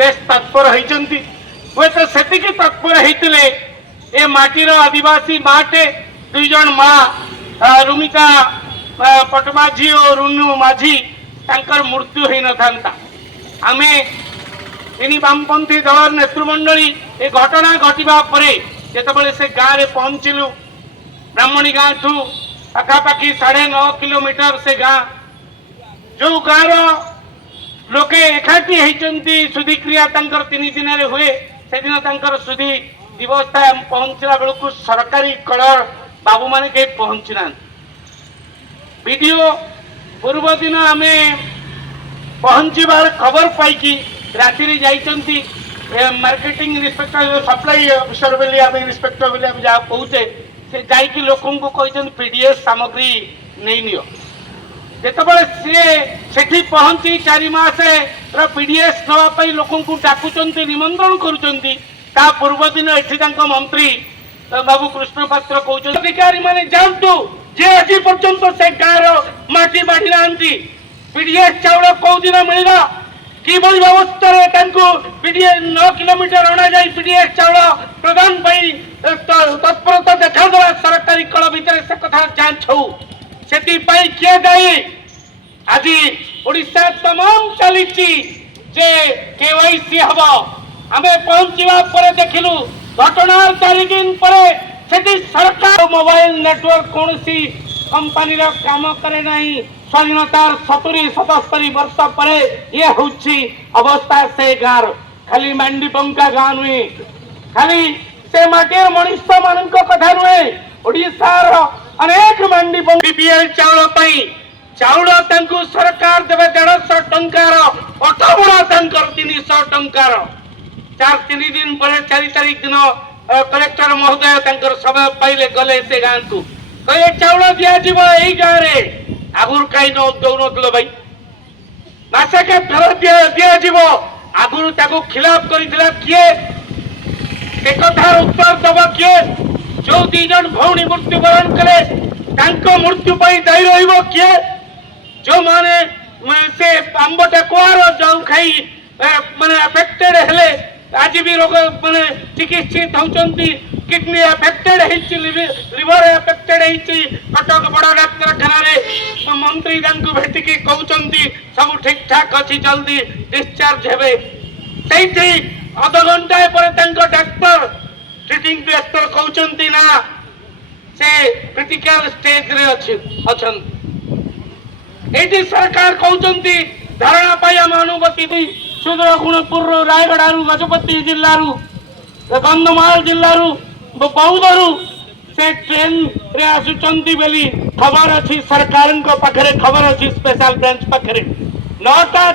Base तत्पर होती हुए तो से तत्पर होते ए माटीर आदिवासी माटे दुई जन माँ रुमिका पटमाझी और रुनु माझी तांकर मृत्यु हो न था। आमे इन वामपंथी दल नेतृमंडली ए घटना घटवा जिते से गाँव में पहुंचलु ब्राह्मणी गाँ ठू पाखापाखि 9.5 किलोमीटर से गाँ जो गाँव लोके एकाठी होती सुधी क्रिया 3 दिन हुए से दिन सुधी दिवस पहुंचला बेलू सरकारी कलर बाबू माने के पहुंचना वीडियो पूर्व दिन आम पहुंचबार खबर पाई राति giant marketing inspector supply officer बोली आम इन्स्पेक्टर बोली आम जहाँ कहे से जाकि लोक कहते पीडीएस सामग्री नहीं नियो जितेबाला सी पहुंची 4 मास पीडीएस नापी लोक डाकुंट निमंत्रण करुँचा पूर्व दिन एटी मंत्री बाबू कृष्ण पात्र कहते अधिकारी माने जातु जे आज पर्यंत से गाँव माटी बाढ़ी ना पीडीएस चाउल कौ दिन मिलला कि व्यवस्था पीडीएस 9 किलोमीटर अणा जाए पीडीएस चाउल प्रदान तत्परता देखा सरकारी कल भितर से कथा जांच हो से किए दायी आज ओडिशा तमाम चली केवाईसी हम आम पहुंचवा पर देखिलु घटना 4 दिन पर सरकार मोबाइल नेटवर्क कौन सी कंपनी काम करे नहीं स्वाधीनतार 70-77 वर्ष पर ये हूँ अवस्था से गाँव खाली मांडी पंका गाँ नुहे खाली से माटीर मनुष्य मान कथा नुहे ओडिशार अनेक मांडी बीपीएल चाउल सरकार देवे 150 टंकार अठबड़ा 300 टंकार 3 दिन पर 4 तारीख दिन कलेक्टर महोदय समय पाइले गले से गाँ को कहे चाउल दिज्व यही गाँव में आगुर कहीं दौन भाई मासके फेर दिज्व आगुरी खिलाफ कर किए कथार उत्तर दबा किए जो 2 जन भौणी मृत्युवरण कले मृत्यु दायी रे जो माने से आंब टाकुआर जाऊ खाई माने अफेक्टेड हेले आज भी रोग माने चिकित्सित होती kidney affected liver affected Cuttack बड़ डाक्तखाना मंत्री भेटिकी कहते सब ठीक ठाक अच्छी जल्दी डिस्चार्ज हे अध घंटा पर डाक्तर ट्रिटिंग डाक्तर कहते ना से क्रिटिकल स्टेज रे अच्छा ये सरकार कहते धारणा पाई आम अनुभूति सुदूर गुणपुर रायगड़ गजपति जिलू कंधमाल जिलू बौद्धरू से ट्रेन रे आसुचंती बेली खबर अच्छी सरकार पाखे खबर अच्छी स्पेशल ब्रांच पाखे 9टा